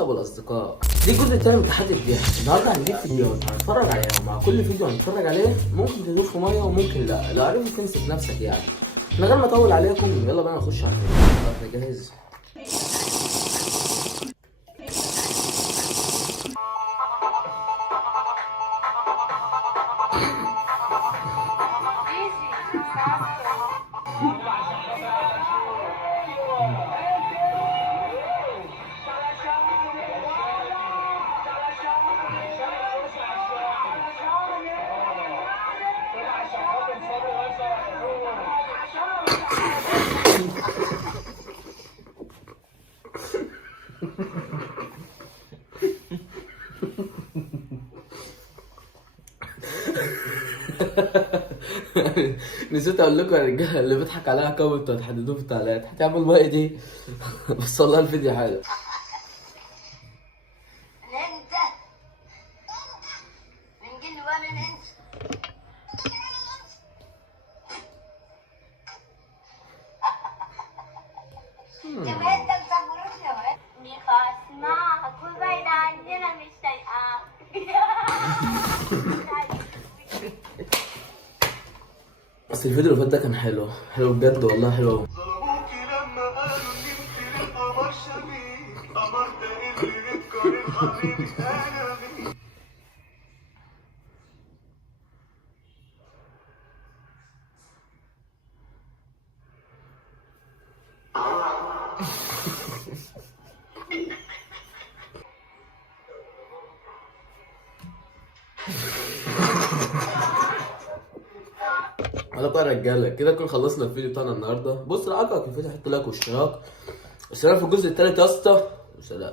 الأسرة والأصدقاء. دي الجزء التاني من تحدي الضحك. النهارده هنجيب فيديوهات هنتفرج عليها، ومع كل فيديو هنتفرج عليه ممكن تضيف مية وممكن لا، لو عرفت تمسك نفسك يعني. من غير ما أطول عليكم يلا بقى نخش على الفيديو. جاهز؟ نسيت اقول لكم يا رجاله، اللي بيضحك عليها كومنت وتحددوه في التعليقات. هتعمل بقى دي بس والله الفيديو حلو. انت من جن ومن انس جمعية تنصبرون يا ولد دي خاصنا هتكون بعيدة عننا مش طايقاك. بس الفيديو اللي فات ده كان حلو بجد والله، حلو أوي. ظلموكي لما قالوا ان انت للقمر شبيه، قمر ده اللي بتقارن حبيبي انا بيه. على بقى يا رجاله كده نكون خلصنا الفيديو بتاعنا النهارده. بص لو عجبك الفيديو حط لايك واشتراك في الجزء التالت يا اسطى. سلام.